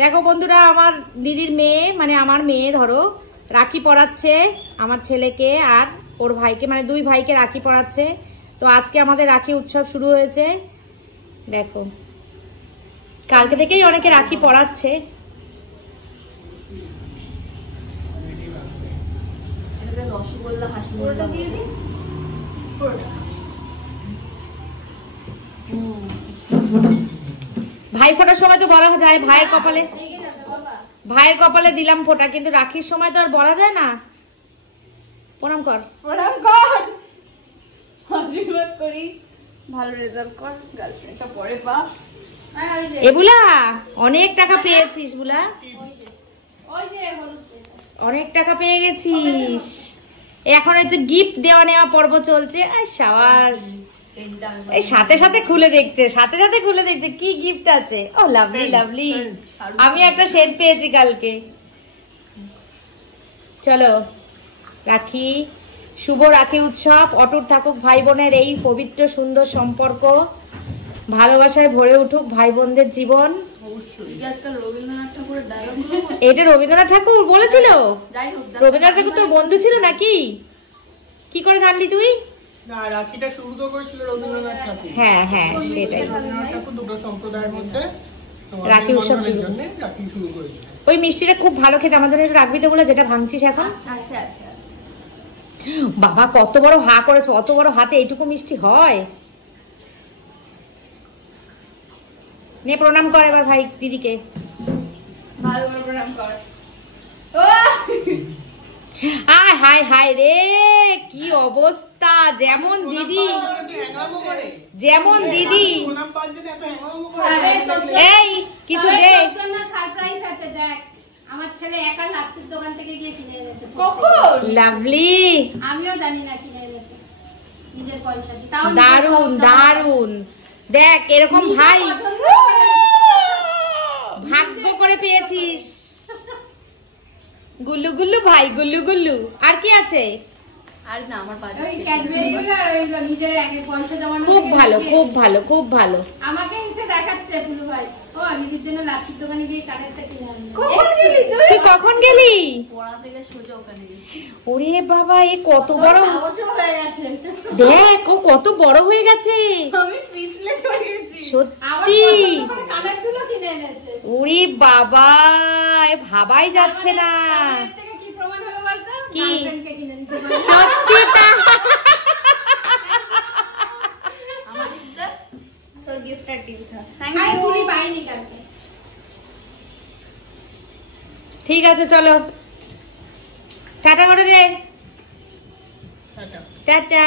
দেখো বন্ধুরা, আমার দিদির মেয়ে মানে আমার মেয়ে ধরো রাখি পরাচ্ছে আমার ছেলেকে আর ওর ভাইকে, মানে দুই ভাইকে রাখি পরাচ্ছে। তো আজকে আমাদের রাখি উৎসব শুরু হয়েছে। দেখো কালকে থেকেই অনেকে রাখি পরাচ্ছে। ভাই ফোটার সময় তো বলা যায় ভাইয়ের কপালে দিলাম ফোঁটা, কিন্তু রাখির সময় তো আর বলা যায় না। প্রণাম কর, প্রণাম কর, আশীর্বাদ করি, ভালো রেজাল্ট কর, গার্লফ্রেন্ডটা পরে পা। এ বুলা অনেক টাকা পেয়েছিস বুলা, অনেক টাকা পেয়ে গেছিস। এখন এই যে গিফট দেওয়া নেওয়া পর্ব চলছে। সাবাস, এই সাথে সাথে খুলে দেখছে কি গিফট আছে। ও লাভলি লাভলি, আমি একটা সেট পেয়েছি কালকে। চলো রাখি, শুভ রাখি উৎসব, অটুট থাকুক ভাই বোনের এই পবিত্র সুন্দর সম্পর্ক, ভালোবাসায় ভরে উঠুক ভাই বোনদের জীবন। এটা রবীন্দ্রনাথ ঠাকুর বলেছিল? রবীন্দ্রনাথ ঠাকুর তোর বন্ধু ছিল নাকি? কি করে জানলি তুই? না, রাখিটা শুরু তো করেছিল রবীন্দ্রনাথ ঠাকুর। হ্যাঁ হ্যাঁ সেটাই, রবীন্দ্রনাথ ঠাকুর দুটো সম্প্রদায়ের মধ্যে রাখি উৎসব শুরু করেছিল। ওই মিষ্টিটা খুব ভালো খেতে, আমার জন্য একটু রাখবি তো বলে, যেটা ভাঙছিস এখন। আচ্ছা আচ্ছা। বাবা কত বড় হা করেছো, অত বড় হাতে এইটুকু মিষ্টি হয়? নে প্রণাম কর এবার ভাই দিদিকে। ভালো করে প্রণাম কর। আয় হায় হায় রে, কি অবস্থা! যেমন দিদি এই কিছু দে। সারপ্রাইজ আছে, দেখ আমার ছেলে একা লাচ্ছির দোকান থেকে গিয়ে কিনে এনেছে। কখন? লাভলি, আমিও জানি না কিনে এনেছে নিজের পয়সা দিয়ে। তাও দারুন দারুন, দেখ এরকম ভাই ভাগ্য করে পেয়েছিস। গুল্লু গুল্লু ভাই, গুল্লু গুল্লু। আর কি আছে? আর না, আমার বাজার ওই ক্যাডবেরি গুলো আর ওইগুলো নিজের আগে পয়সা জমানো। খুব ভালো খুব ভালো খুব ভালো। আমাকে এসে দেখাচ্ছে পুলু ভাই, ও নিজের জন্য লাচ্ছির দোকানে গিয়ে কানেরটা কিনে আনলো। কখন গেলি তুই? কখন গেলি? পড়া থেকে সোজা ওখানে গেছি। ওরে বাবা, এ কত বড় হয়ে গেছে। দেখ ও কত বড় হয়ে গেছে। আমি স্পিচলেস হয়ে গেছি সত্যি। কানের দুলো কিনে এনেছে। ওরে বাবা, ভাবাই যাচ্ছে না। কি প্রমাণ হলো বলতো? কি? গার্লফ্রেন্ডকে কিনে দিতে পারে। সত্যি তা। আমার দিদা তোর গিফট আর দিস। Thank you. পুরি পাইনি কালকে। ঠিক আছে চলো, টাটা করে দে। টাটা।